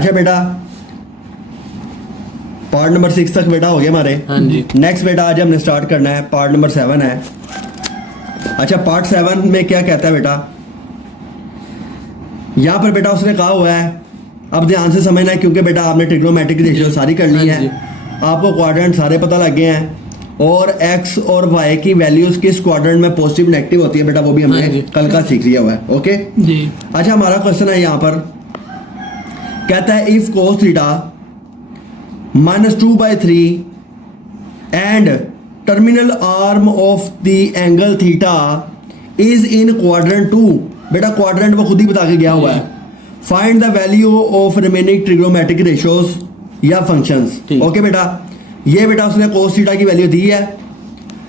अच्छा बेटा part number 6 तक बेटा हो गया हमारे। हाँ जी। नेक्स्ट बेटा आज हमने स्टार्ट करना है पार्ट नंबर 7 है। अच्छा पार्ट 7 में क्या कहता है बेटा, यहाँ पर बेटा उसने कहा हुआ है, अब ध्यान से समझना है क्योंकि बेटा आपने ट्रिग्नोमेट्रिक रेशियो सारी कर ली है, आपको क्वाड्रेंट सारे पता लग गए हैं, और एक्स और वाई की वैल्यूज किस क्वाड्रेंट में पॉजिटिव नेगेटिव होती है बेटा वो भी हमने कल का सीख लिया हुआ है। ओके जी। अच्छा हमारा क्वेश्चन है यहाँ पर कहता है if cos theta -2/3 and terminal arm of the angle theta is in quadrant 2। बेटा क्वाड्रेंट वो खुद ही बता के गया हुआ है। Find the value of remaining trigonometric ratios या फंक्शंस। ओके बेटा ये बेटा उसने कोस थीटा की वैल्यू दी है,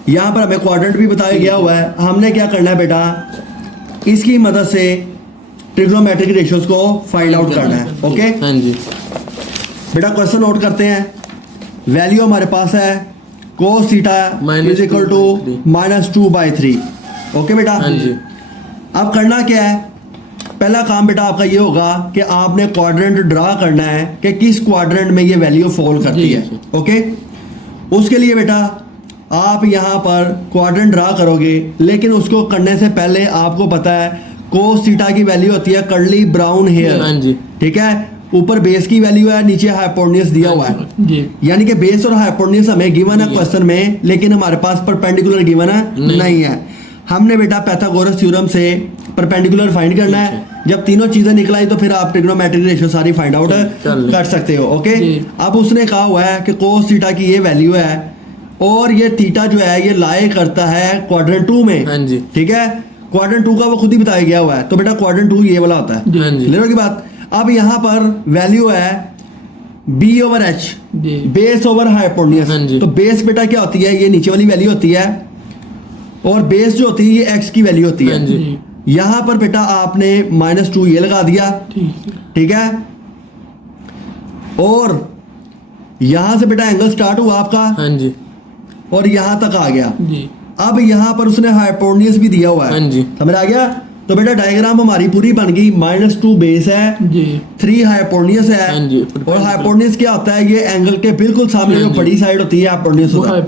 यहाँ पर हमें क्वाड्रेंट भी बताया गया हुआ है। हमने क्या करना है बेटा, इसकी मदद से ट्रिग्नोमेट्रिक रेशियोज को फाइंड आउट करना है। ओके हाँ जी। बेटा क्वेश्चन नोट करते हैं। वैल्यू हमारे पास है cos theta is equal to -2/3। Okay बेटा हाँ जी। अब करना क्या है, पहला काम बेटा आपका ये होगा कि आपने क्वाड्रेंट ड्रा करना है कि किस क्वाड्रेंट में ये वैल्यू फॉल करती है। ओके उसके लिए बेटा आप यहाँ पर क्वाड्रेंट ड्रा करोगे, लेकिन उसको करने से पहले आपको पता है कोस थीटा की वैल्यू होती है कर्ली ब्राउन हेयर। हाँ जी। ठीक है, ऊपर बेस की वैल्यू है, नीचे हाइपोटेन्यूज दिया हुआ है जी। यानी कि बेस और हाइपोटेन्यूज हमें गिवन है क्वेश्चन में, लेकिन हमारे पास परपेंडिकुलर गिवन है नहीं है। हमने बेटा पाइथागोरस थ्योरम से परपेंडिकुलर फाइंड करना है। जब तीनों चीजें निकल आई तो फिर आप ट्रिग्नोमेट्रिक रेशियो सारी फाइंड आउट कर सकते हो। ओके अब उसने कहा हुआ है कि कोस थीटा की ये वैल्यू है और ये थीटा जो है ये लाई करता है क्वाड्रेंट 2 में। हाँ जी। ठीक है, क्वाड्रेंट 2 का वो खुद ही बताया गया हुआ है, तो बेटा क्वाड्रेंट 2 ये वाला होता है। हाँ जी। क्लियर होगी बात। अब यहाँ पर वैल्यू है B/H बेस ओवर हाइपोटेन्यूज। तो बेस बेटा क्या होती है, ये नीचे वाली वैल्यू होती है, और बेस जो होती है ये x की वैल्यू होती है। यहाँ पर बेटा आपने -2 ये लगा दिया। ठीक है, और यहां से बेटा एंगल स्टार्ट हुआ आपका। हाँ जी। और यहां तक आ गया जी। अब यहाँ पर उसने हाइपोटेन्यूज भी दिया हुआ है। हाँ जी। समझ आ गया। तो बेटा डायग्राम हमारी पूरी बन गई। -2 बेस है जी, 3 हाइपोटेन्यूज है। हाँ जी। और हाइपोटेन्यूज क्या होता है, ये एंगल के बिल्कुल सामने जो बड़ी साइड होती है हाइपोटेन्यूज होता है।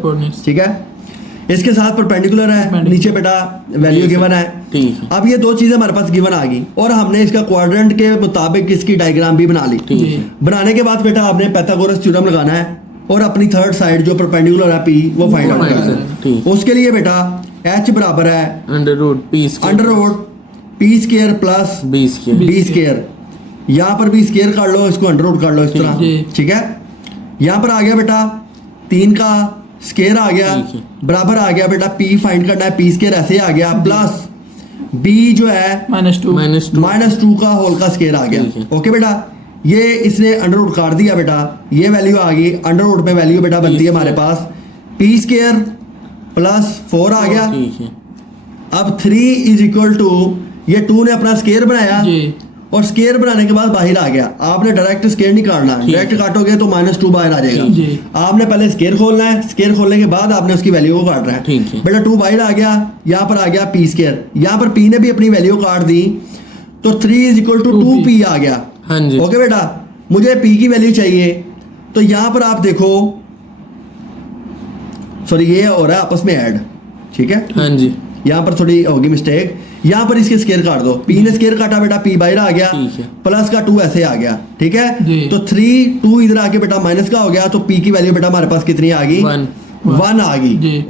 ठीक है, इसके साथ परपेंडिकुलर है, नीचे बेटा वैल्यू गिवन है। ठीक है। अब ये दो चीजें हमारे पास गिवन आ गई और हमने इसका क्वाड्रेंट के मुताबिक इसकी डायग्राम भी बना ली। बनाने के बाद बेटा आपने पाइथागोरस थ्योरम लगाना है और अपनी थर्ड साइड जो परपेंडिकुलर है P वो फाइंड आउट करना है। उसके लिए बेटा H बराबर है under P square plus B square. यहाँ पर B स्क्वायर कर लो, इसको अंडर रूट कर लो इस तरह। ठीक है, यहाँ पर आ गया बेटा 3 का स्केयर आ गया, बराबर आ गया बेटा P फाइंड करना है, P स्केयर ऐसे आ गया, प्लस B जो है -2 का होल का स्केयर आ गया। ओके बेटा ये इसने अंडर रूट काट दिया बेटा, ये वैल्यू आ गई अंडर रूट पे वैल्यू बेटा बनती है हमारे पास P स्केयर प्लस 4 आ गया। अब 3 इज इक्वल टू ये 2 ने अपना स्केयर बनाया और स्केयर बनाने के बाद बाहर आ गया। आपने डायरेक्ट स्केयर नहीं काटना है, डायरेक्ट काटोगे तो -2 बाहर आ जाएगा। आपने पहले स्केयर खोलना है, स्केयर खोलने के बाद आपने उसकी वैल्यू को काटना है। बेटा 2 बाहर आ गया, यहाँ पर आ गया P स्केयर, यहाँ पर P ने भी अपनी वैल्यू काट दी तो 3 इज इक्वल टू 2P आ गया। ओके बेटा मुझे P की वैल्यू चाहिए, तो यहाँ पर आप देखो सॉरी ये हो रहा है आपस में ऐड। ठीक है, हाँ जी, यहाँ पर थोड़ी होगी मिस्टेक, यहाँ पर इसके स्केयर काट दो। P ने स्केयर काटा बेटा P बाहर आ गया, प्लस का 2 ऐसे आ गया। ठीक है, तो 3 2 इधर आके बेटा माइनस का हो गया, तो P की वैल्यू बेटा हमारे पास कितनी आ गई 1 आ गई।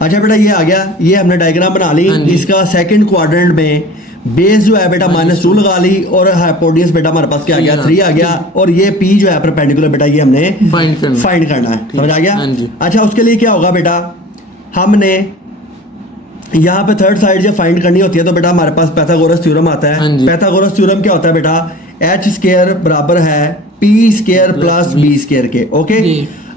अच्छा बेटा ये आ गया, ये हमने डायग्राम बना ली। इसका सेकंड क्वाड्रेंट में बेस जो है बेटा -2 लगा ली और हाइपोटेन्यूज बेटा हमारे पास क्या आ गया 3 आ गया, और ये P जो है परपेंडिकुलर बेटा ये हमने फाइंड करना है। समझ आ गया। अच्छा उसके लिए क्या होगा बेटा, हमने यहाँ पे थर्ड साइड जब फाइंड करनी होती है तो बेटा हमारे पास पाइथागोरस थ्योरम आता है। पाइथागोरस थ्योरम क्या होता है बेटा, H स्क्वायर बराबर है P square plus B square के। ओके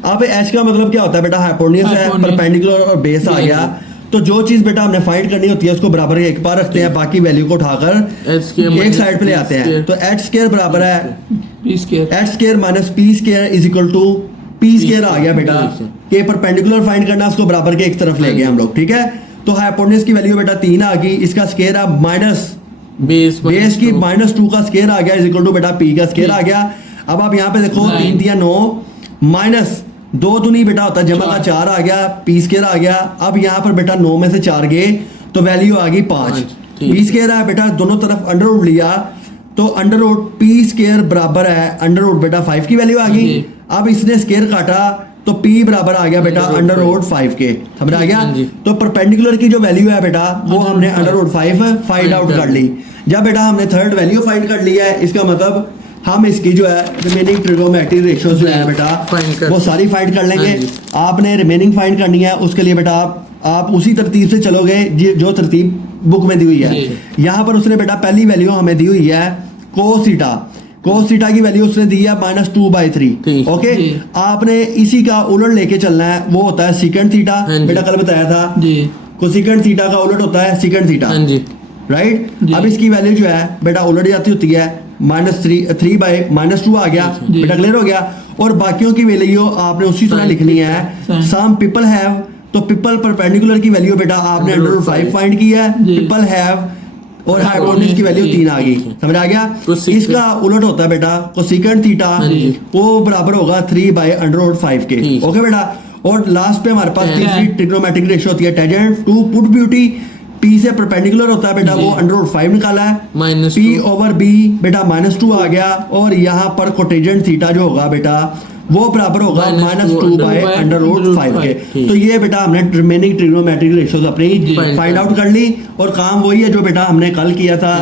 अब H का मतलब क्या होता है बेटा, हाइपोटेन्यूज है, परपेंडिकुलर और बेस आ गया। तो जो चीज बेटा हमने फाइंड करनी होती है उसको बराबर एक बार रखते हैं, बाकी वैल्यू को उठाकर एक साइड पे ले आते हैं। तो H स्क्वायर बराबर है H square minus P square is equal to P square आ गया बेटा, के परपेंडिकुलर फाइंड करना उसको बराबर के एक तरफ ले गए हम लोग। ठीक है, तो हाइपोटेन्यूज की वैल्यू बेटा 3 आ गई, इसका स्क्वायर अब माइनस बेस की -2 का स्क्वायर आ गया इज इक्वल टू बेटा P का स्क्वायर आ गया। अब आप यहाँ पे देखो 3 दिया 9 माइनस 2 दूनी बेटा होता है जमा का 4 आ गया, पी स्क्वायर आ गया। अब यहाँ पर बेटा 9 में से 4 गए तो वैल्यू आ गई 5। पी स्क्वायर है बेटा, दोनों तरफ अंडर रूट लिया तो अंडर रूट पी स्क्वायर बराबर है अंडर रूट बेटा 5 की वैल्यू आ गई। अब इसने स्क्वायर काटा तो p बराबर आ गया बेटा अंडर रूट 5 के, समझ आ गया। तो परपेंडिकुलर की जो वैल्यू है बेटा वो हमने अंडर रूट 5 फाइंड आउट कर ली। जब बेटा हमने थर्ड वैल्यू फाइंड कर लिया है, इसका मतलब हम इसकी जो है रिमेनिंग ट्रिगोनोमेट्रिक रेशियोज जो है बेटा वो सारी फाइंड कर लेंगे। आपने रिमेनिंग फाइंड करनी है, उसके लिए बेटा आप उसी तरतीब से चलोगे जो तरतीब बुक में दी हुई है। यहाँ पर उसने बेटा पहली वैल्यू हमें दी हुई है कोस थीटा की वैल्यू उसने दी है -2/3। ओके, आपने इसी का उलट लेके चलना है, वो होता है सीकेंट थीटा। बेटा कल बताया था कोसेकेंट थीटा का उलट होता है सीकेंट थीटा, राइट। अब इसकी वैल्यू जो है बेटा उलट जाती होती है -3/-2 आ गया बेटा, क्लियर हो गया। और बाकियों की वैल्यू आपने उसी तरह लिखनी है। सम पीपल हैव, तो पीपल परपेंडिकुलर की वैल्यू बेटा आपने अंडर 5 फाइंड की है, पीपल हैव और हाइपोटेन्यूज की वैल्यू 3 आ गई, समझ आ गया। इसका उलट होता है बेटा कोसेकेंट थीटा, वो बराबर होगा 3/√5 के। ओके बेटा, और लास्ट पे हमारे पास तीसरी ट्रिग्नोमेट्रिक रेशियो होती है tangent to put beauty. P से परपेंडिकुलर होता है बेटा वो अंडर√5 निकाला है, P/B बेटा -2 आ गया। और यहाँ पर कोटेजेंट थीटा जो होगा बेटा वो बराबर होगा -2/√5 के। तो ये बेटा हमने रिमेनिंग ट्रिग्नोमेट्रिक रेशियोज अपनी फाइंड आउट कर ली। और काम वही है जो बेटा हमने कल किया था।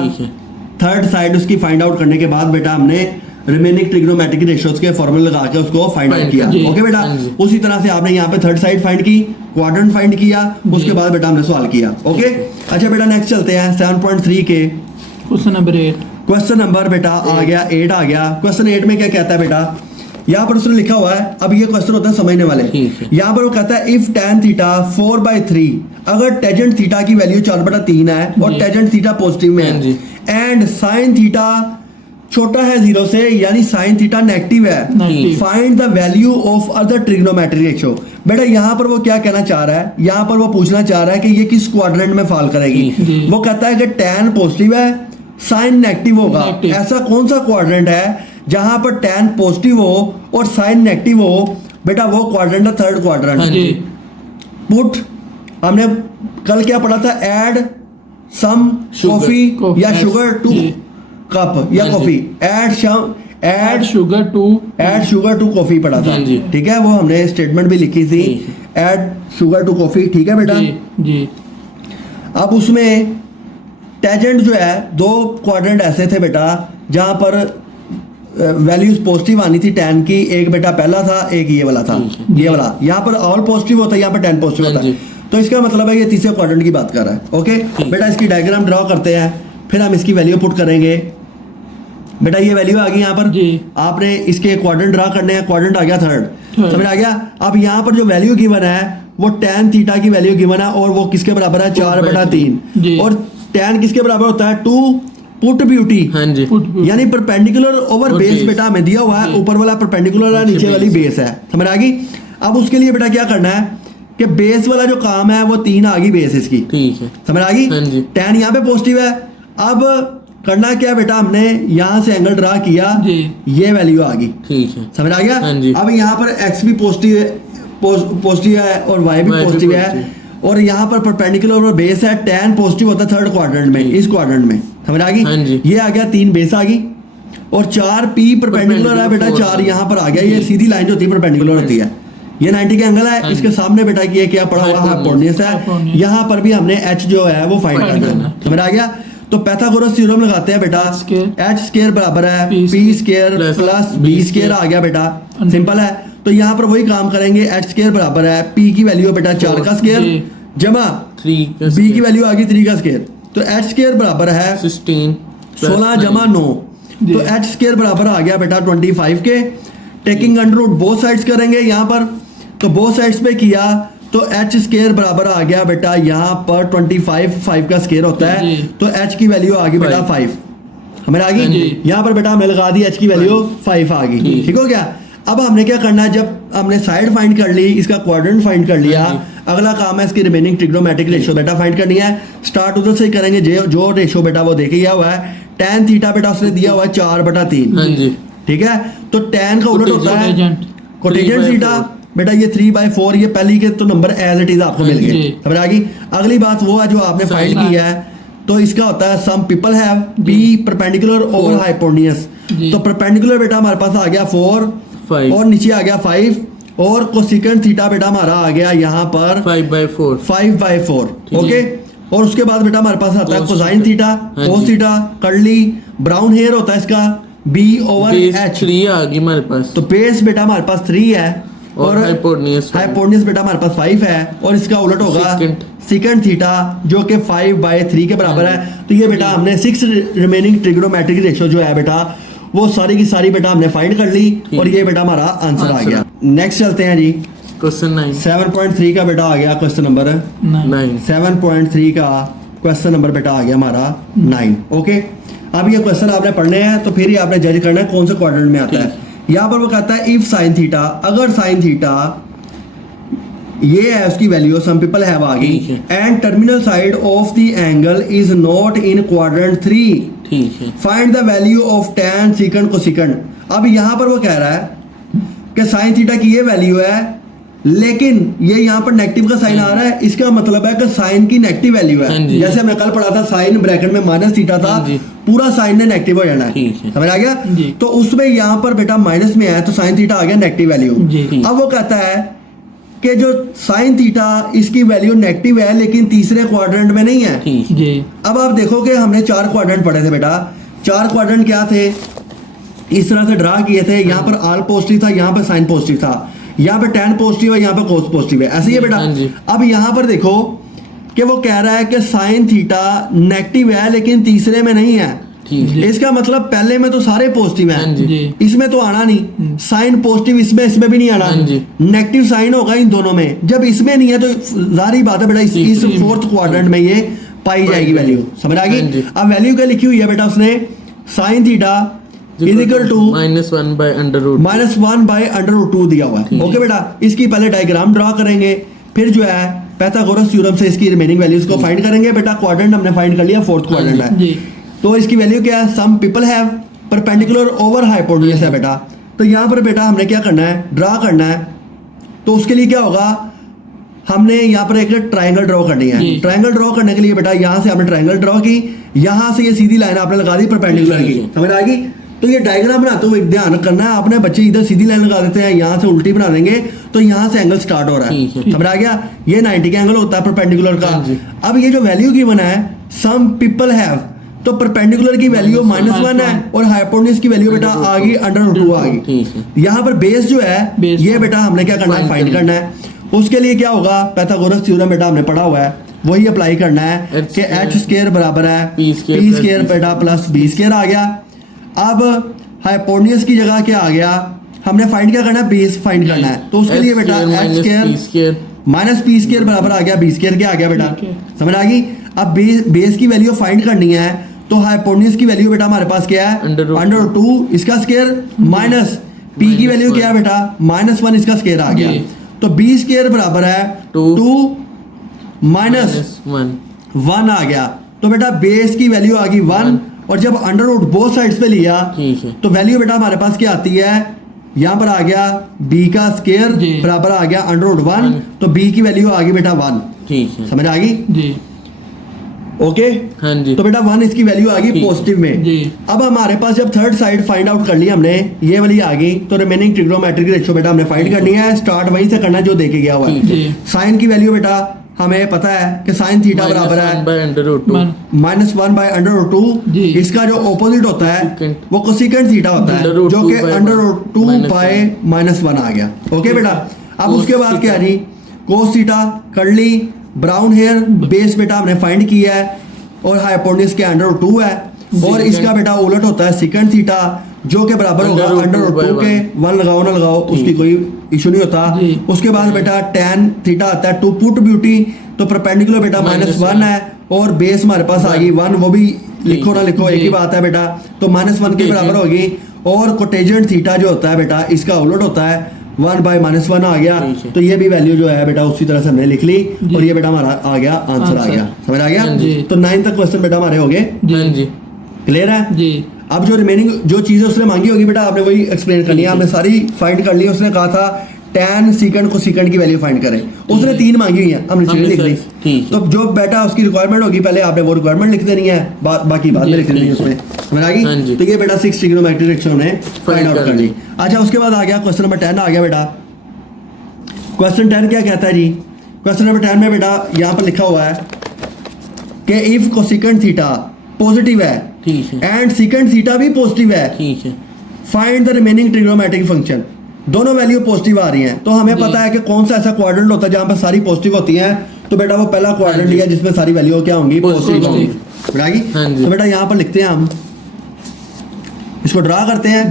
थर्ड साइड उसकी फाइंड आउट करने के बाद बेटा हमने रिमेनिंग ट्रिग्नोमेट्रिक रेशियोज के फॉर्मूला लगा के उसको फाइंड आउट किया। ओके बेटा, उसी तरह से आपने यहाँ पे थर्ड साइड फाइंड की, क्वाड्रेंट फाइंड किया, उसके बाद बेटा हमने सवाल किया। ओके, अच्छा बेटा नेक्स्ट चलते हैं 7.3 के क्वेश्चन नंबर 8। क्वेश्चन नंबर बेटा आ गया 8 आ गया। क्वेश्चन 8 में क्या कहता है बेटा, यहाँ पर उसने लिखा हुआ है, अब ये क्वेश्चन होता है समझने वाले। यहाँ पर वो कहता है इफ tan थीटा 4/3, अगर टेंजेंट थीटा की वैल्यू 4/3 है और टेंजेंट थीटा पॉजिटिव में है, एंड साइन थीटा छोटा है 0 से, यानी साइन थीटा नेगेटिव है, find the value of other trigonometric ratio. बेटा यहाँ पर वो क्या कहना चाह रहा है, यहाँ पर वो पूछना चाह रहा है कि ये किस क्वाड्रेंट में फॉल करेगी। वो कहता है कि tan पॉजिटिव है, साइन नेगेटिव होगा, ऐसा कौन सा क्वाड्रेंट है जहां पर tan पॉजिटिव हो और साइन नेगेटिव हो। बेटा वो क्वाड्रेंट है थर्ड क्वाड्रेंट। पुट हमने कल क्या पढ़ा था, ऐड सम कॉफी या शुगर टू कप या coffee, add sugar to coffee पढ़ा था, ठीक है। वो हमने स्टेटमेंट भी लिखी थी, ऐड शुगर टू कॉफी, ठीक है बेटा जी। अब उसमें टेंजेंट जो है दो क्वाड्रेंट ऐसे थे बेटा जहां पर वैल्यूज पॉजिटिव आनी थी tan की, एक बेटा पहला था, एक ये वाला था, ये वाला। यहाँ पर ऑल पॉजिटिव होता है, यहाँ पर tan पॉजिटिव होता है। तो इसका मतलब है ये तीसरे क्वाड्रेंट की बात कर रहा है। ओके बेटा, इसकी डायग्राम ड्रॉ करते हैं, फिर हम इसकी वैल्यू पुट करेंगे। बेटा ये वैल्यू आ गई यहाँ पर, आपने इसके क्वाड्रेंट ड्रॉ करने हैं, क्वाड्रेंट आ गया थर्ड, समझ आ गया। अब यहाँ पर जो वैल्यू गिवन है वो tan थीटा की वैल्यू गिवन है और वो किसके बराबर है, 4/3। और tan किसके बराबर होता है, 2 पुट ब्यूटी, यानी परपेंडिकुलर ओवर बेस बेटा हमें दिया हुआ है, ऊपर वाला परपेंडिकुलर है, नीचे वाली बेस है, समझ आ गई। अब उसके लिए बेटा क्या करना है कि बेस वाला जो काम है वो 3 आ गई बेस इसकी, ठीक है, समझ आ गई। tan यहाँ पे पॉजिटिव है, अब करना क्या बेटा, हमने यहाँ से एंगल ड्रा किया, ये वैल्यू आ गई, ठीक है, समझ आ गया। अब यहाँ पर x भी पॉजिटिव है और y भी पॉजिटिव है, और यहाँ पर परपेंडिकुलर और बेस है, tan पॉजिटिव होता है थर्ड क्वाड्रेंट में, इस क्वाड्रेंट में, समझ आ गई। ये आ गया 3 बेस आ गई, और 4 p परपेंडिकुलर है बेटा, 4 यहाँ पर आ गया। ये सीधी लाइन जो होती है परपेंडिकुलर होती है, ये 90 के एंगल है। इसके सामने बेटा ये क्या पड़ा हुआ हाइपोटेन्यूज है, यहाँ पर भी हमने h जो है वो फाइंड करना है, समझ आ गया। तो पाइथागोरस थ्योरम लगाते हैं बेटा, h स्क्वायर बराबर है p square plus b square आ गया बेटा, सिंपल है। तो यहाँ पर वही काम करेंगे, h स्क्वायर बराबर है p की वैल्यू है बेटा 4 का स्क्वायर जमा b की वैल्यू आ गई 3 का स्क्वायर, तो h स्क्वायर बराबर है 16 जमा 9, तो h स्क्वायर बराबर आ गया बेटा 25 के। Taking under root both sides करेंगे यहाँ पर, तो बोथ साइड्स पे किया तो h स्क्वायर बराबर आ गया बेटा यहाँ पर 5 का स्क्वायर होता है, तो h की वैल्यू आ गई बेटा 5, हमें आ गई। यहाँ पर बेटा हमने लगा दी h की वैल्यू 5 आ गई, ठीक हो गया। अब हमने क्या करना है, जब हमने साइड फाइंड कर ली, इसका क्वाड्रेंट फाइंड कर लिया, अगला काम है इसकी रिमेनिंग ट्रिग्नोमेट्रिक रेशियो बेटा फाइंड करनी है। स्टार्ट उधर से करेंगे, जो रेशियो बेटा वो देखे हुआ है, tan थीटा बेटा उसने दिया हुआ है 4/3, ठीक है। तो tan का उलट होता है कोटेजेंट कोटेजेंट थीटा, बेटा ये 3/4, ये पहली के तो नंबर एज इट इज आपको मिल गए, जी। समझ आ गई। अगली बात वो है जो आपने फाइंड Sine। किया है, तो इसका होता है some people have be perpendicular over hypotenuse. जी। तो परपेंडिकुलर बेटा हमारे पास आ गया 4 5 और नीचे आ गया 5, और कोसेकेंट थीटा बेटा हमारा आ गया यहाँ पर 5/4 5/4, ओके। और उसके बाद बेटा हमारे पास आता है Cos कोसाइन थीटा, हाँ कोस जी। थीटा, कर्ली ब्राउन हेयर होता है इसका b ओवर बेस h। 3 आ गई हमारे पास, तो बेस बेटा हमारे पास 3 है और हाइपोटेन्यूज हाइपोटेन्यूज बेटा हमारे पास 5 है, और इसका उलट होगा Secant। सेकंड थीटा जो कि 5/3 के बराबर है। तो ये बेटा हमने 6 रिमेनिंग ट्रिग्नोमेट्रिक रेशियो जो है बेटा वो सारी की सारी बेटा हमने फाइंड कर ली, और ये बेटा हमारा आंसर आ आंसर। गया। नेक्स्ट चलते हैं जी, क्वेश्चन 9 7.3 का बेटा आ गया क्वेश्चन नंबर 9 7.3 का क्वेश्चन नंबर बेटा आ गया हमारा 9, ओके। अब ये क्वेश्चन आपने पढ़ने हैं तो फिर ही आपने जज करना है कौन से क्वाड्रेंट में आता है। यहाँ पर वो कहता है इफ साइन थीटा, अगर साइन थीटा ये है उसकी वैल्यू सम पीपल हैव आ गई, ठीक and terminal side of the angle is not in quadrant 3, ठीक है। Find the value of tan secant cosecant। अब यहाँ पर वो कह रहा है कि साइन थीटा की ये वैल्यू है, लेकिन ये यहाँ पर नेगेटिव का साइन आ रहा है, इसका मतलब है कि साइन की नेगेटिव वैल्यू हाँ है। जी। जैसे हमने कल पढ़ा था साइन ब्रैकेट में माइनस थीटा था, हाँ जी। पूरा साइन ने नेगेटिव हो जाना है, ठीक है। समझ आ गया। जी। तो उसमें यहाँ पर बेटा माइनस में है तो साइन थीटा आ गया नेगेटिव वैल्यू। जी। अब वो कहता है कि जो साइन थीटा इसकी वैल्यू नेगेटिव है लेकिन तीसरे क्वाड्रेंट में नहीं है। ठीक है। जी अब आप देखो कि हमने 4 क्वाड्रेंट पढ़े थे बेटा, 4 क्वाड्रेंट क्या थे, इस तरह से ड्रा किए थे। यहाँ पर आल पॉजिटिव था, यहाँ पर साइन पॉजिटिव था, यहाँ पे tan पॉजिटिव है, यहाँ पे कोस पॉजिटिव है, ऐसे ही है बेटा। हाँ जी। अब यहाँ पर देखो कि वो कह रहा है कि साइन थीटा नेगेटिव है लेकिन तीसरे में नहीं है। ठीक है। इसका मतलब पहले में तो सारे पॉजिटिव हाँ हैं, जी। जी इसमें तो आना नहीं। साइन पॉजिटिव इसमें भी नहीं आना, हाँ जी। नेगेटिव साइन होगा इन दोनों में। जब इसमें नहीं है तो जाहिर बात है बेटा इस तीसरी- फोर्थ क्वाड्रेंट में ये पाई जाएगी वैल्यू, समझ आ हाँ जी। गई। अब वैल्यू क्या लिखी हुई है बेटा उसने, sine theta is equal to -1/√2 -1/√2 दिया हुआ है, ओके बेटा। इसकी पहले डायग्राम ड्रा करेंगे, फिर जो है पाइथागोरस थ्योरम से इसकी रिमेनिंग वैल्यूज को फाइंड करेंगे। बेटा क्वाड्रेंट हमने फाइंड कर लिया, फोर्थ क्वाड्रेंट है, जी तो इसकी वैल्यू क्या है, some people have perpendicular over hypotenuse है बेटा। तो यहाँ पर बेटा हमने क्या करना है, ड्रा करना है। तो उसके लिए क्या होगा, हमने यहाँ पर एक ट्रायंगल ड्रॉ करनी है। जी। ट्रायंगल ड्रॉ करने के लिए बेटा यहाँ से हमने ट्रायंगल ड्रॉ की, यहाँ से ये सीधी लाइन आपने लगा दी परपेंडिकुलर की, समझ आ गई। तो ये डायग्राम बनाते हुए ध्यान करना है आपने, बच्चे इधर सीधी लाइन लगा देते हैं, यहाँ से उल्टी बना देंगे तो यहाँ से एंगल स्टार्ट हो रहा ठीक है, है। समझ आ गया। ये 90 का एंगल होता है परपेंडिकुलर का। हाँ जी। अब ये जो वैल्यू गिवन है सम पीपल हैव, तो परपेंडिकुलर की वैल्यू -1 है और हाइपोटेन्यूज की वैल्यू बेटा आ गई √2 आ गई। ठीक है। यहाँ पर बेस जो है बेस ये बेटा हमने क्या करना है, Find फाइंड करना करना है। उसके लिए क्या होगा, पाइथागोरस थ्योरम बेटा हमने पढ़ा हुआ है, वही अप्लाई करना है H कि square h² बराबर है P p square plus square B बेटा प्लस b² आ गया। अब हाइपोटेन्यूज की जगह क्या आ गया, हमने फाइंड क्या करना है, बेस फाइंड करना है। तो उसके लिए बेटा h² माइनस p² बराबर आ गया b² क्या आ गया बेटा, ठीक है। समझ आ गई। अब बेस की वैल्यू फाइंड करनी है, तो हाइपोटेन्यूज की वैल्यू बेटा हमारे पास क्या है, √2 इसका स्क्वायर माइनस p की वैल्यू क्या है बेटा, -1 इसका स्क्वायर आ गया। जी। तो b² बराबर है 2 माइनस 1 आ गया। तो बेटा बेस की वैल्यू आ गई 1, और जब अंडर बोथ साइड्स पे लिया ठीक है। तो वैल्यू बेटा हमारे पास क्या आती है, यहाँ पर आ गया b का स्क्वायर जी। बराबर आ गया √1, तो b की वैल्यू आ गई बेटा 1, ठीक है। समझ आ गई, जी ओके। हाँ जी। तो बेटा 1 इसकी वैल्यू आ गई ठीक। पॉजिटिव में। जी। अब हमारे पास जब थर्ड साइड फाइंड आउट कर लिया हमने, ये वाली आ गई, तो रिमेनिंग ट्रिग्नोमेट्रिक रेशियो बेटा हमने फाइंड करनी है। स्टार्ट वहीं से करना है जो देके गया हुआ ठीक है। जी साइन की वैल्यू बेटा हमें पता है कि साइन थीटा बराबर है -1/√2 -1/√2। जी। इसका जो ऑपोजिट होता है Secant। वो कोसेकेंट थीटा होता है, √2 जो कि by √2/-1 आ गया, ओके बेटा। अब Cos उसके बाद theta। क्या जी, cos theta, curly brown hair, base बेटा हमने फाइंड किया है, और हाइपोटेन्यूज के √2 है, और Secant। इसका बेटा उलट होता है सेकंड थीटा, जो के बराबर होगा √2 के 1 लगाओ ना लगाओ उसकी कोई इशू नहीं होता। जी। उसके बाद बेटा tan थीटा आता है, टू पुट ब्यूटी, तो परपेंडिकुलर बेटा -1 है, और बेस हमारे पास आ गई 1, वो भी लिखो ना लिखो एक ही जी। बात है बेटा, तो -1 के ठीक बराबर है। होगी। और कोटेजेंट थीटा जो होता है बेटा इसका उलट होता है, 1/-1 आ गया। ठीक है। तो ये भी वैल्यू जो है बेटा उसी तरह से हमने लिख ली, जी। और ये बेटा हमारा आ गया आंसर आ आंसर। गया, समझ आ गया। हाँ जी। तो 9 तक क्वेश्चन बेटा हमारे हो गए, हाँ जी। क्लियर है। जी अब जो रिमेनिंग जो चीजें उसने मांगी होगी बेटा आपने वही एक्सप्लेन करनी है। आपने सारी फाइंड कर ली। उसने कहा था tan सीकेंड को सीकेंड की वैल्यू फाइंड करें, उसने 3 मांगी हुई है, हमने 6 लिख दी। ठीक है। तो जो बेटा उसकी रिक्वायरमेंट होगी पहले आपने वो रिक्वायरमेंट लिख देनी है, बाकी बाद में लिख देनी है उसमें, समझ आ हाँ गई। जी। तो ये बेटा 6 ट्रिग्नोमेट्रिक रेशियो ने फाइंड आउट कर ली। अच्छा उसके बाद आ गया क्वेश्चन नंबर 10 आ गया बेटा। क्वेश्चन 10 क्या कहता है जी? क्वेश्चन नंबर 10 में बेटा यहाँ पर लिखा हुआ है कि इफ कोसेकेंट थीटा पॉजिटिव है ठीक है। एंड सेकेंड थीटा भी पॉजिटिव है, ठीक है। Find the remaining trigonometric function. दोनों वैल्यू पॉजिटिव आ रही हैं, तो हमें पता है कि कौन सा ऐसा क्वाड्रेंट होता है जहां पर सारी पॉजिटिव होती हैं। तो बेटा वो पहला क्वाड्रेंट लिया जिसमें सारी वैल्यू क्या होंगी? पॉजिटिव होंगी। हाँ जी। तो बेटा यहाँ पर लिखते हैं हम, इसको ड्रा करते हैं।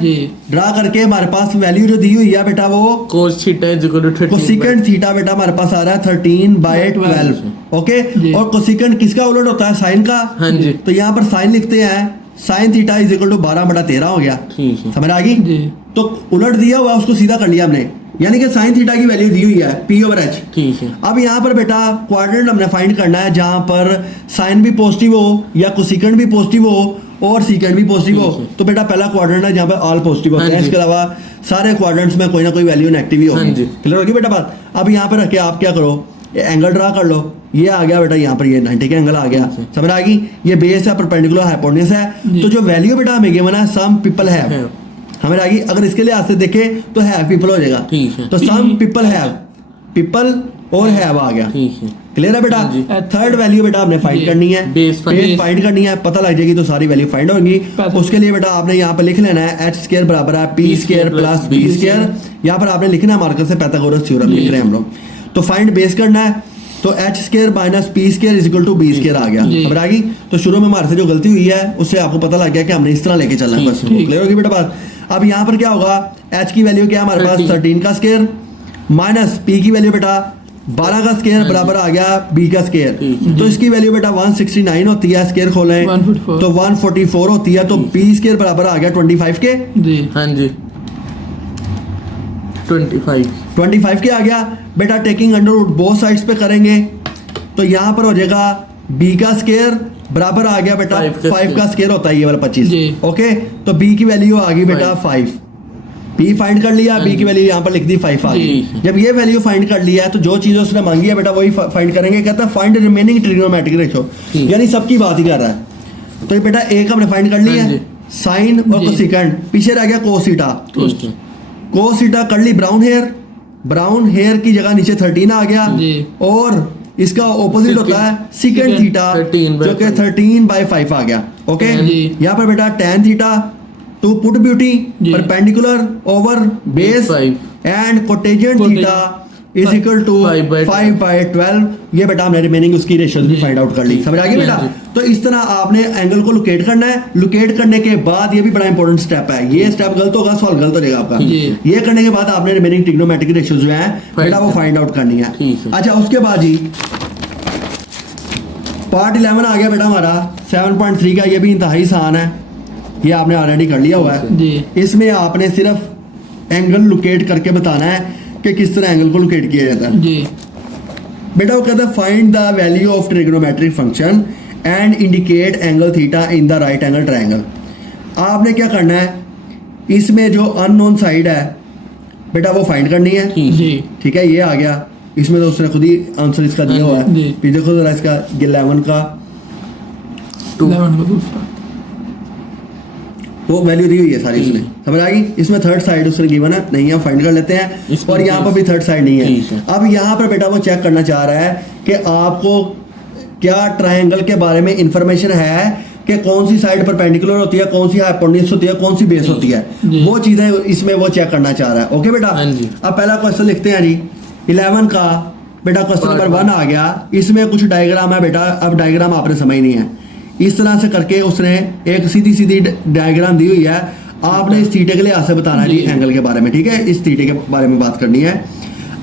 ड्रा करके हमारे पास वैल्यू जो दी हुई है बेटा वो cos theta is equal to 13 cosecant theta बेटा हमारे पास आ रहा है 13/12। ओके, और कोसेकेंट किसका उलट होता है? साइन का। हाँ जी। तो यहाँ पर साइन लिखते हैं, sine theta is equal to 12/13 हो गया। ठीक है। समझ आ गई? तो उलट दिया हुआ उसको सीधा कर लिया हमने, यानी कि साइन थीटा की वैल्यू दी हुई है P/H। ठीक है। अब यहाँ पर बेटा क्वाड्रेंट हमने फाइंड करना है जहां पर साइन भी पॉजिटिव हो या कोसेकेंट भी पॉजिटिव हो और सीकेंट भी पॉजिटिव हो। तो बेटा पहला क्वाड्रेंट है जहां पर ऑल पॉजिटिव होते हैं, इसके अलावा सारे क्वाड्रेंट्स में कोई ना कोई वैल्यू नेगेटिव ही होगी। क्लियर होगी बेटा बात? अब यहाँ पर रखे आप क्या करो, एंगल ड्रा कर लो। ये आ गया बेटा यहाँ पर, ये 90 का एंगल आ गया, समझ आ गई। ये बेस है, परपेंडिकुलर हाइपोटेन्यूस है। तो जो वैल्यू बेटा हमें गिवन है सम पीपल हैव, हमें आ गई। अगर इसके लिए से देखे तो हैव पीपल हो जाएगा। ठीक है। तो सम पीपल हैव, पीपल और हैव आ गया। ठीक है। क्लियर है बेटा? थर्ड वैल्यू बेटा आपने फाइंड करनी है, बेस फाइंड करनी है, पता लग जाएगी तो सारी वैल्यू फाइंड होगी। उसके लिए बेटा आपने यहाँ पर लिख लेना है h² बराबर है p² प्लस b²। यहाँ पर आपने लिखना है मार्कर से पाइथागोरस थ्योरम लिख रहे हैं हम लोग। तो फाइंड बेस करना है, तो h² minus p² is equal to b² आ गया। समझ आ गई? तो शुरू में हमारे से जो गलती हुई है उससे आपको पता लग गया कि हमने इस तरह लेके चलना है। बस क्लियर होगी बेटा बात? अब यहाँ पर क्या होगा, h की वैल्यू क्या है हमारे पास 13 का स्क्वायर माइनस p की वैल्यू बेटा 12 का स्क्वायर बराबर आ गया b का स्क्वायर। तो इसकी वैल्यू बेटा 169 होती है, स्क्वायर खोलें तो 144 होती है। तो p² बराबर आ गया 25 के जी। हाँ जी 25 के आ गया बेटा। Taking under root both sides पे करेंगे तो यहाँ पर हो जाएगा b का स्क्वायर बराबर आ गया बेटा 5 का स्क्वायर होता है ये वाला 25। ओके, तो b की वैल्यू आ गई बेटा 5। p फाइंड कर लिया, b की वैल्यू यहाँ पर लिख दी 5 आ गई। जब ये वैल्यू फाइंड कर लिया है तो जो चीजें उसने मांगी है बेटा वही फाइंड करेंगे। कहता है फाइंड रिमेनिंग ट्रिग्नोमेट्रिक रेशियो, यानी सबकी बात ही कर रहा है। तो ये बेटा एक हमने फाइंड कर लिया है, साइन और कोसेकेंट। पीछे रह गया कोस थीटा। कोस थीटा कर ली ब्राउन हेयर की जगह नीचे 13 आ गया। और इसका ऑपोजिट होता है सेकेंड थीटा जो कि 13/5 आ गया। ओके, यहाँ पर बेटा tan theta to put beauty perpendicular over base and cotangent theta is equal to 5/12। ये बेटा हमने रिमेनिंग उसकी रेशियोज भी फाइंड आउट कर ली। समझ आ गई बेटा? तो इस तरह आपने एंगल को लोकेट करना है। लोकेट करने के बाद ये भी बड़ा इंपॉर्टेंट स्टेप है, ये स्टेप गलत होगा सॉल्व गलत हो जाएगा आपका। ये करने के बाद आपने रिमेनिंग ट्रिग्नोमेट्रिक रेशियोज जो है बेटा वो फाइंड आउट करनी है। अच्छा उसके बाद जी पार्ट 11 आ गया बेटा हमारा 7.3 का। ये भी इंतहाई आसान है, ये आपने ऑलरेडी कर लिया हुआ है। इसमें आपने सिर्फ एंगल लोकेट करके बताना है कि किस तरह एंगल को लोकेट किया जाता है जी। बेटा वो कहता है find the value of trigonometric function and indicate angle theta in the right angle triangle. आपने क्या करना है, इसमें जो अननोन साइड है बेटा वो फाइंड करनी है जी। ठीक है, ये आ गया। इसमें तो उसने खुद ही आंसर इसका दिया हुआ है। देखो जरा इसका 11 का दूसरा वो वैल्यू दी हुई है सारी उसने। समझ आ गई? इसमें थर्ड साइड उसने गिवन है नहीं है, फाइंड कर लेते हैं। और यहाँ पर भी थर्ड साइड नहीं है। अब यहाँ पर बेटा वो चेक करना चाह रहा है कि आपको क्या ट्रायंगल के बारे में इंफॉर्मेशन है कि कौन सी साइड परपेंडिकुलर होती है, कौन सी हाइपोटेन्यूज होती है, कौन सी बेस होती है। वो चीजें इसमें वो चेक करना चाह रहा है। ओके बेटा, अब पहला क्वेश्चन लिखते हैं जी 11 का बेटा। क्वेश्चन नंबर 1 आ गया। इसमें कुछ डायग्राम है बेटा। अब डायग्राम आपने समझनी है। इस तरह से करके उसने एक सीधी सीधी डायग्राम दी हुई है। आपने इस थीटे के लिहाज से बताना है जी एंगल के बारे में। ठीक है, इस थीटे के बारे में बात करनी है।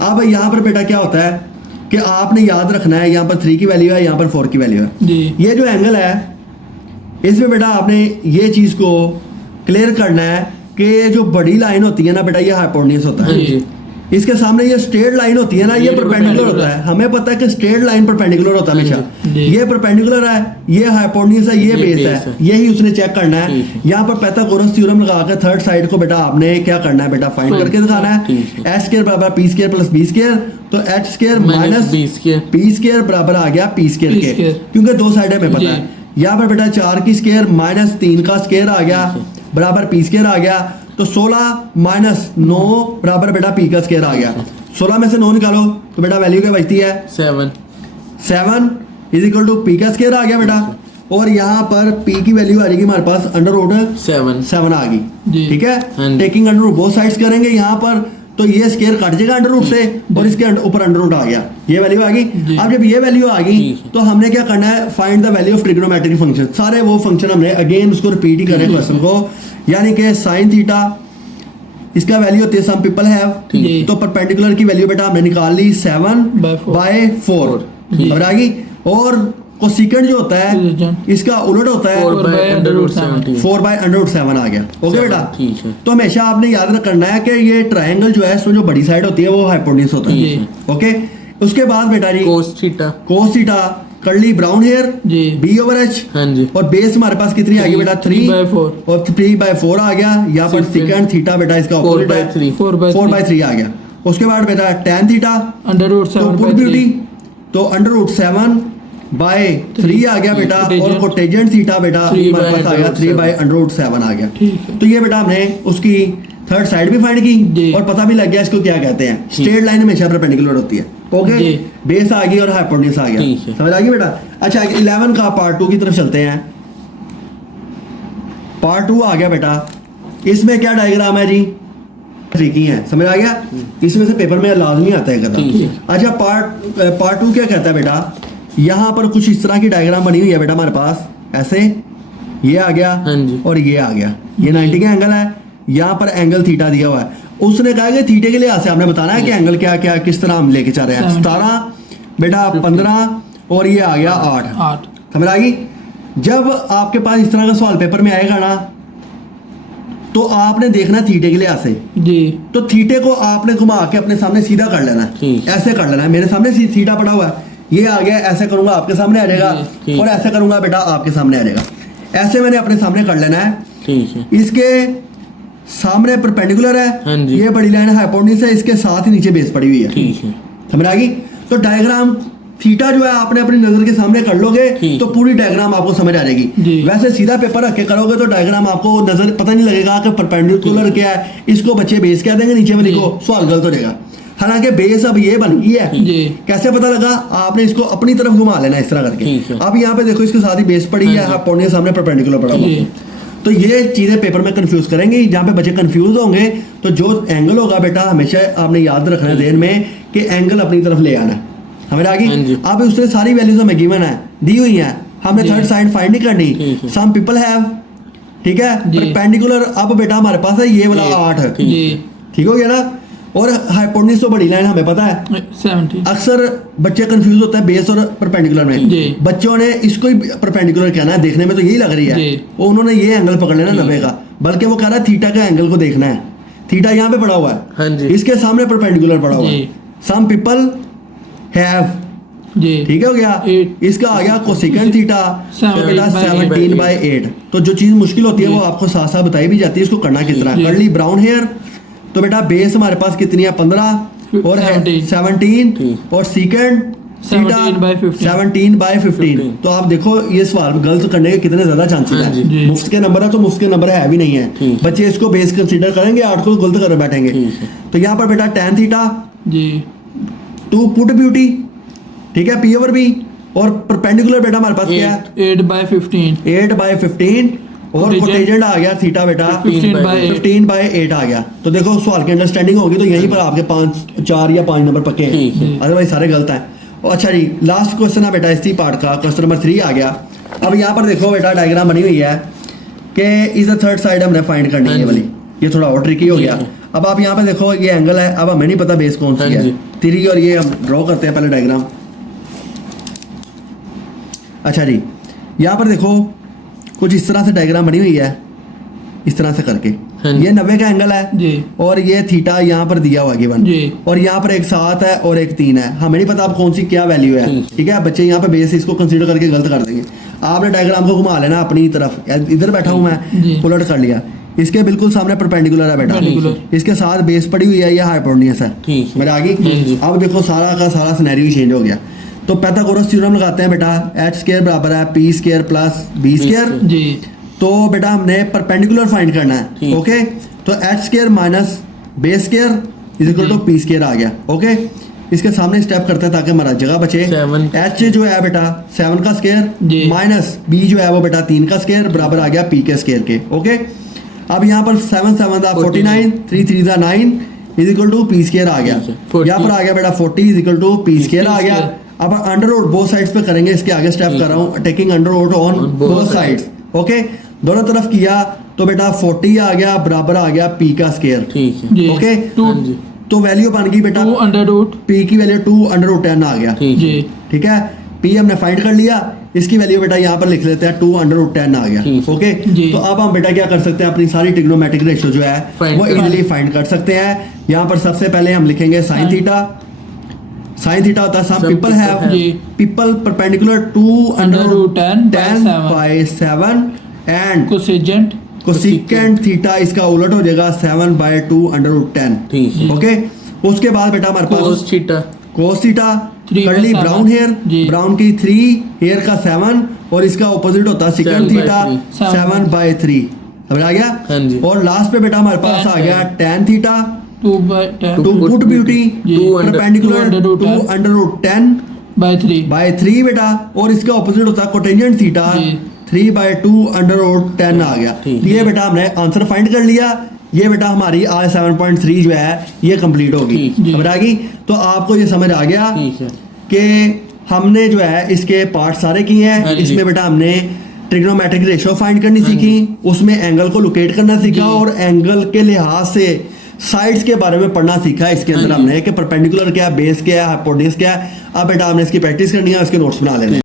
अब यहाँ पर बेटा क्या होता है कि आपने याद रखना है, यहाँ पर 3 की वैल्यू है, यहाँ पर 4 की वैल्यू है। ये जो एंगल है इसमें बेटा आपने ये चीज को क्लियर करना है कि जो बड़ी लाइन होती है ना बेटा ये हाइपोटेन्यूज होता है। इसके सामने ये स्ट्रेट लाइन होती है ना, ये परपेंडिकुलर होता है। हमें पता है कि स्ट्रेट लाइन परपेंडिकुलर होता है हमेशा। जी। ये परपेंडिकुलर है, ये हाइपोटेन्यूज है, ये बेस है, यही उसने चेक करना है। यहाँ पर पाइथागोरस थ्योरम लगा के थर्ड साइड को बेटा आपने क्या करना है बेटा, फाइंड करके दिखाना है। एच स्क्वायर बराबर P square plus B square, तो H square minus P square बराबर आ गया पी स्क्वायर के, क्योंकि दो साइड हमें पता है। यहाँ पर बेटा 4 की स्क्वायर माइनस 3 का स्क्वायर आ गया बराबर पी स्क्वायर आ गया, तो 16 माइनस 9 बराबर बेटा पी का स्क्वायर आ गया। 16 में से 9 निकालो तो बेटा वैल्यू क्या बचती है, 7 इज इक्वल टू पी का स्क्वायर आ गया बेटा। और यहाँ पर पी की वैल्यू आ जाएगी हमारे पास अंडर रूट 7 आ गई, ठीक है। Taking under root both sides करेंगे यहाँ पर, तो ये स्क्वायर कट जाएगा अंडर रूट से और इसके ऊपर अंडर रूट आ गया, ये वैल्यू आ गई। अब जब ये वैल्यू आ गई तो हमने क्या करना है, find the value of trigonometric function. सारे वो फंक्शन हमने अगेन उसको रिपीट ही करने क्वेश्चन को, यानी कि साइन थीटा इसका वैल्यू होती है सम पीपल हैव, तो परपेंडिकुलर की वैल्यू बेटा हमने निकाल ली 7/4 और आ गई। और कोसेकेंट जो होता है इसका उलट होता है 4/√7 आ गया। ओके बेटा, तो हमेशा आपने याद करना है कि ये ट्रायंगल जो है इसमें जो बड़ी साइड होती है वो हाइपोटेन्यूज होता है। ओके, उसके बाद बेटा जी cos theta curly brown hair B over H, और बेस हमारे पास कितनी आ गई बेटा 3/4 और 3/4 आ गया। यहाँ पर सेकंड थीटा बेटा इसका ऑपोजिट है 4/3 आ गया। उसके बाद बेटा tan थीटा √7 तो √7/3 आ गया बेटा, और कोटेजेंट थीटा बेटा हमारे पास आ गया 3/√7 आ गया। तो ये बेटा हमने उसकी थर्ड साइड भी फाइंड की और पता भी लग गया इसको क्या कहते हैं। स्ट्रेट लाइन हमेशा परपेंडिकुलर होती है। ओके, बेस आ गई और हाइपोटेन्यूज आ गया, समझ आ गई बेटा। अच्छा 11 का पार्ट 2 की तरफ चलते हैं। पार्ट 2 आ गया बेटा, इसमें क्या डायग्राम है जी, ट्रिकी है, समझ आ गया। इसमें से पेपर में लाजमी आता है कदम। अच्छा पार्ट 2 क्या कहता है बेटा, यहाँ पर कुछ इस तरह की डायग्राम बनी हुई है बेटा हमारे पास, ऐसे ये आ गया और ये आ गया, ये 90 का एंगल है, यहाँ पर एंगल थीटा दिया हुआ है। उसने कहा कि थीटे के लिए से आपने बताना है कि एंगल क्या क्या किस तरह हम लेके चल रहे हैं। 17 बेटा 15 और ये आ गया 8, समझ आ गई। जब आपके पास इस तरह का सवाल पेपर में आएगा ना, तो आपने देखना थीटे के लिए से जी, तो थीटे को आपने घुमा के अपने सामने सीधा कर लेना है, ऐसे कर लेना है। मेरे सामने थीटा पड़ा हुआ है, ये आ गया, ऐसे करूंगा आपके सामने आ जाएगा, और ऐसे करूंगा बेटा आपके सामने आ जाएगा। ऐसे मैंने अपने सामने कर लेना है, ठीक है। इसके सामने परपेंडिकुलर है, ये बड़ी लाइन हाइपोटेन्यूज है, इसके साथ ही नीचे बेस पड़ी हुई है, ठीक है, समझ आ गई। तो डायग्राम थीटा जो है आपने अपनी नजर के सामने कर लोगे तो पूरी डायग्राम आपको समझ आ जाएगी। वैसे सीधा पेपर रख के करोगे तो डायग्राम आपको नजर पता नहीं लगेगा कि परपेंडिकुलर क्या है, इसको बच्चे बेस कह देंगे, नीचे में लिखो, सवाल गलत हो जाएगा। हालांकि बेस अब ये बन गई है, कैसे पता लगा, आपने इसको अपनी तरफ घुमा लेना इस तरह करके। अब यहाँ पे देखो इसके साथ ही बेस पड़ी है, हाइपोटेन्यूज सामने परपेंडिकुलर पड़ा हुआ है। तो ये चीजें पेपर में कंफ्यूज करेंगे, जहाँ पे बच्चे कंफ्यूज होंगे तो जो एंगल होगा बेटा हमेशा आपने याद रखना है ध्यान में कि एंगल अपनी तरफ ले आना है, हमें आ गई। अब उसने सारी वैल्यूज हमें गिवन है, दी हुई है, हमने थर्ड साइड फाइंड नहीं करनी। सम पीपल हैव, ठीक है, परपेंडिकुलर अब बेटा हमारे पास है ये वाला 8, ठीक हो गया ना। और हाइपोटेन्यूज तो बड़ी लाइन हमें पता है 70। अक्सर बच्चे कंफ्यूज होते हैं बेस और परपेंडिकुलर में, बच्चों ने इसको ही परपेंडिकुलर कहना है, देखने में तो यही लग रही है, उन्होंने ये एंगल पकड़ लेना 90 का, बल्कि वो कह रहा है थीटा का एंगल को देखना है। थीटा यहाँ पे पड़ा हुआ है, इसके सामने परपेंडिकुलर पड़ा हुआ है। सम पीपल हैव, ठीक हो गया। इसका आ गया कोसेकेंट थीटा 17/8। तो जो चीज मुश्किल होती है वो आपको साथ साथ बताई भी जाती है, इसको करना किस तरह। कर्ली ब्राउन हेयर, तो बेटा बेस हमारे पास कितनी है 15 और 17 और सेकंड थीटा 17/15। तो आप देखो ये सवाल गलत करने के कितने ज्यादा चांसेस हैं। मुफ्त के नंबर है तो मुफ्त के नंबर है भी नहीं है, बच्चे इसको बेस कंसीडर करेंगे, 8 को गलत कर बैठेंगे। तो यहाँ पर बेटा tan theta to put beauty, ठीक है, पी ओवर बी, और परपेंडिकुलर बेटा हमारे पास क्या है 8/15 और कोटेजेंट आ गया थीटा बेटा 15/8 आ गया। तो देखो सवाल की अंडरस्टैंडिंग होगी तो यहीं पर आपके 4 या 5 नंबर पक्के हैं, अदरवाइज सारे गलत हैं। अच्छा जी, लास्ट क्वेश्चन है बेटा इसी पार्ट का, क्वेश्चन नंबर 3 आ गया। अब यहाँ पर देखो बेटा डायग्राम बनी हुई है कि इज द थर्ड साइड हमने फाइंड करनी है वाली, ये थोड़ा और ट्रिकी हो गया। अब आप यहाँ पे देखो ये एंगल है, अब हमें नहीं पता बेस कौन सी है, 3 और ये हम ड्रॉ करते हैं पहले डायग्राम। अच्छा जी, यहाँ पर देखो कुछ इस तरह से डायग्राम बनी हुई है, इस तरह से करके हाँ जी। ये 90 का एंगल है जी और ये थीटा यहाँ पर दिया हुआ गिवन जी। और यहाँ पर एक 7 है और एक 3 है। हमें नहीं पता अब कौन सी क्या वैल्यू है, ठीक है। बच्चे यहाँ पे बेस इसको कंसीडर करके गलत कर देंगे। आपने डायग्राम को घुमा लेना अपनी तरफ, इधर बैठा हूँ जी। मैं, उलट कर लिया। इसके बिल्कुल सामने परपेंडिकुलर है बेटा, Perpendicular। इसके साथ बेस पड़ी हुई है, ये हाइपोटेन्यूज है। ठीक है। मेरा आगे जी। अब देखो सारा का सारा सिनेरियो चेंज हो गया। तो पाइथागोरस थ्योरम लगाते हैं बेटा, एच स्क्वायर बराबर है P square plus B square. जी तो बेटा हमने परपेंडिकुलर फाइंड करना है, ठीक। ओके। तो H square minus base square is equal to P square आ गया, ओके। इसके सामने स्टेप करते हैं ताकि हमारा जगह बचे। 7 एच जो है बेटा 7 का जी। स्क्वायर माइनस बी जो है वो बेटा 3 का स्क्वायर बराबर आ गया पी के स्क्वायर के, ओके। अब यहाँ पर 7 7 दा 49, 3 3 दा 9 is equal to P square आ गया। ठीक है, 40। यहाँ पर आ गया बेटा 40 is equal to P square आ गया। अब अंडर रूट बोथ साइड्स पे करेंगे, इसके आगे स्टेप कर रहा हूँ, taking under root on both both sides, okay. दोनों तरफ किया तो बेटा 40 आ गया बराबर आ गया पी का स्क्वायर, ठीक है। जी ओके। टू हाँ जी। तो वैल्यू बन गई बेटा 2 अंडर रूट पी की वैल्यू 2 अंडर रूट 10 आ गया, ठीक जी है। ठीक है। पी हमने फाइंड कर लिया, इसकी वैल्यू बेटा यहाँ पर लिख लेते हैं 2 अंडर रूट 10 आ गया, ठीक है। ओके। जी। तो अब हम बेटा क्या कर सकते हैं, अपनी सारी ट्रिग्नोमेट्रिक रेशियो जो है Find वो कर- इजीली फाइंड कर सकते हैं। यहाँ पर सबसे पहले हम लिखेंगे sine Sin- theta. Sine theta होता है some Some people people have have- जी people perpendicular 2 under Under root root 10 by 10 7 by 7 and cosecant cosecant theta इसका उलट हो जाएगा 7 बाय 2 अंडर रूट 10, ठीक है। ओके। उसके बाद बेटा हमारे पास cos theta cos theta 3 by curly 7 brown hair, जी। ब्राउन की 3 हेयर का 7 और इसका ऑपोजिट होता है सिकेंड 7 by थीटा 3 7 बाय 3, समझ आ गया। हाँ जी। और लास्ट पे बेटा हमारे पास Tan आ गया tan थीटा 2 by 10 टू पुट ब्यूटी जी। 2 under- perpendicular 2 to under root 10 by 3 by 3 बेटा और इसका ऑपोजिट होता है कोटेंजेंट थीटा जी। 3 बाय 2 अंडर रूट 10 आ गया। ठीक। ये बेटा हमने आंसर फाइंड कर लिया। ये बेटा हमारी आज 7.3 जो है ये कंप्लीट होगी, ठीक। जी। समझ आ गई। तो आपको ये समझ आ गया ठीक है। कि हमने जो है इसके पार्ट सारे किए हाँ हैं। जी। इसमें बेटा हमने ट्रिग्नोमेट्रिक रेशियो फाइंड करनी हाँ सीखी, उसमें एंगल को लोकेट करना सीखा जी। और एंगल के लिहाज से साइड्स के बारे में पढ़ना सीखा। इसके अंदर हाँ जी। हमने कि परपेंडिकुलर क्या है, बेस क्या है, हाइपोटेन्यूज क्या है। अब बेटा हमने इसकी प्रैक्टिस करनी है, उसके नोट्स बना लेने हैं।